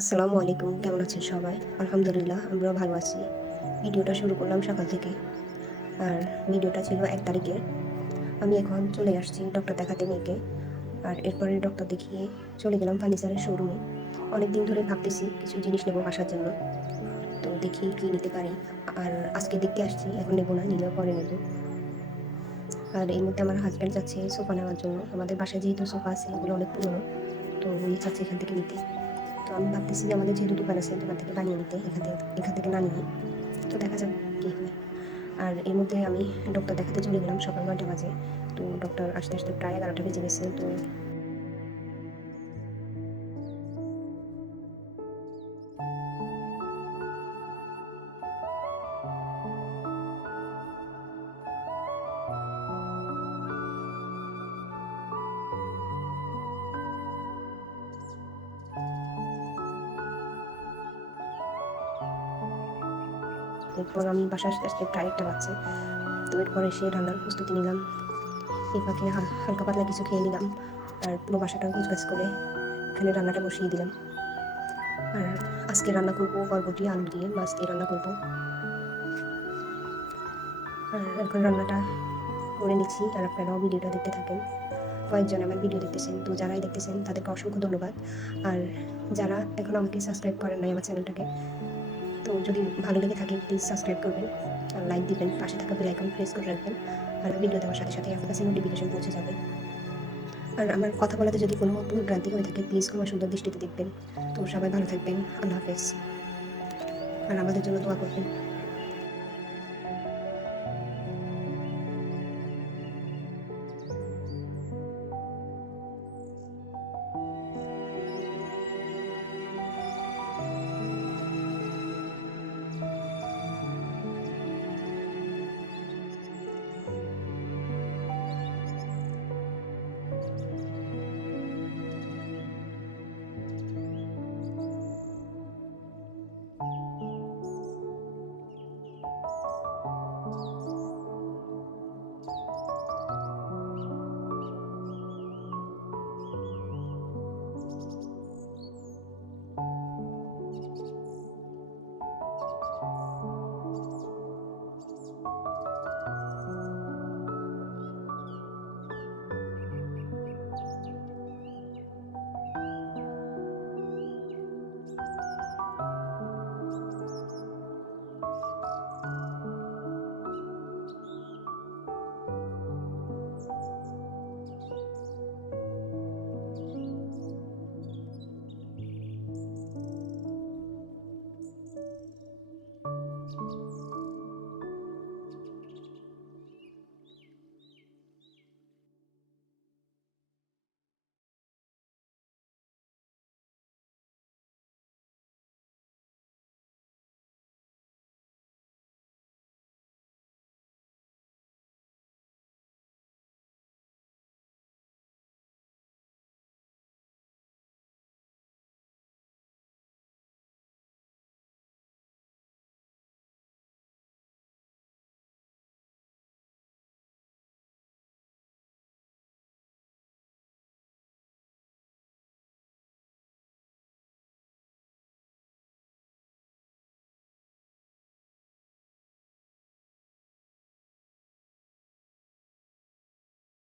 আসসালামু আলাইকুম, কেমন আছেন সবাই? আলহামদুলিল্লাহ, আমরাও ভালো আছি। ভিডিওটা শুরু করলাম সকাল থেকে। আর ভিডিওটা ছিল ১ তারিখের। আমি এখন চলে আসছি ডক্টর দেখাতে মেয়েকে। আর এরপরে ডক্টর দেখিয়ে চলে গেলাম ফার্নিচারের শোরুমে। অনেকদিন ধরে ভাবতেছি কিছু জিনিস নেবো বাসার জন্য। তো দেখি কি নিতে পারি। আর আজকে দেখতে আসছি, এখন নেবো না, নিলেও পরে নেবো। আর এই মধ্যে আমার হাজব্যান্ড যাচ্ছে সোফা নেওয়ার জন্য। আমাদের বাসায় যেহেতু সোফা আছে, এগুলো অনেক পুরনো, তো উনি চাচ্ছে এখান থেকে নিতে। তো আমি ভাবতেছি যে আমাদের যেহেতু দোকান আছে, দোকান থেকে বানিয়ে নিতে, এখান থেকে না নিয়ে। তো দেখা যাক কী হয়। আর এর মধ্যে আমি ডক্টর দেখাতে চলে গেলাম সকাল ৯টা বাজে। তো ডক্টর আসতে আসতে প্রায় ১১টা বেজে গেছে। তো এরপর আমি বাসায় আসতে আসতে প্রায় ১টা বাজছে। তো এরপর এসে রান্নার প্রস্তুতি নিলাম। এই ফাঁকে হালকা পাতলা কিছু খেয়ে নিলাম। আর পুরো বাসাটা গোছগাছ করে এখানে রান্নাটা বসিয়ে দিলাম। আর আজকে রান্না করবো বরবটি আলু দিয়ে, মাছ দিয়ে রান্না করবো। আর এখন রান্নাটা করে নিচ্ছি, আর আপনারাও ভিডিওটা দেখতে থাকেন। কয়েকজন আমার ভিডিও দেখতেছেন, তো যারাই দেখতেছেন তাদেরকে অসংখ্য ধন্যবাদ। আর যারা এখন আমাকে সাবস্ক্রাইব করেন নাই আমার চ্যানেলটাকে, তো যদি ভালো লেগে থাকে প্লিজ সাবস্ক্রাইব করবেন আর লাইক দিবেন, পাশে থাকা বেল আইকন প্রেস করে রাখবেন। আর ভিডিও দেওয়ার সাথে সাথে আপনার কাছে নোটিফিকেশন পৌঁছে যাবে। আর আমার কথা বলাতে যদি কোনো ভুল ভ্রান্তি হয়ে থাকে প্লিজ ক্ষমা সুন্দর দৃষ্টিতে দেখবেন। তো সবাই ভালো থাকবেন, আল্লাহ হাফেজ। আর আমাদের জন্য দোয়া করবেন।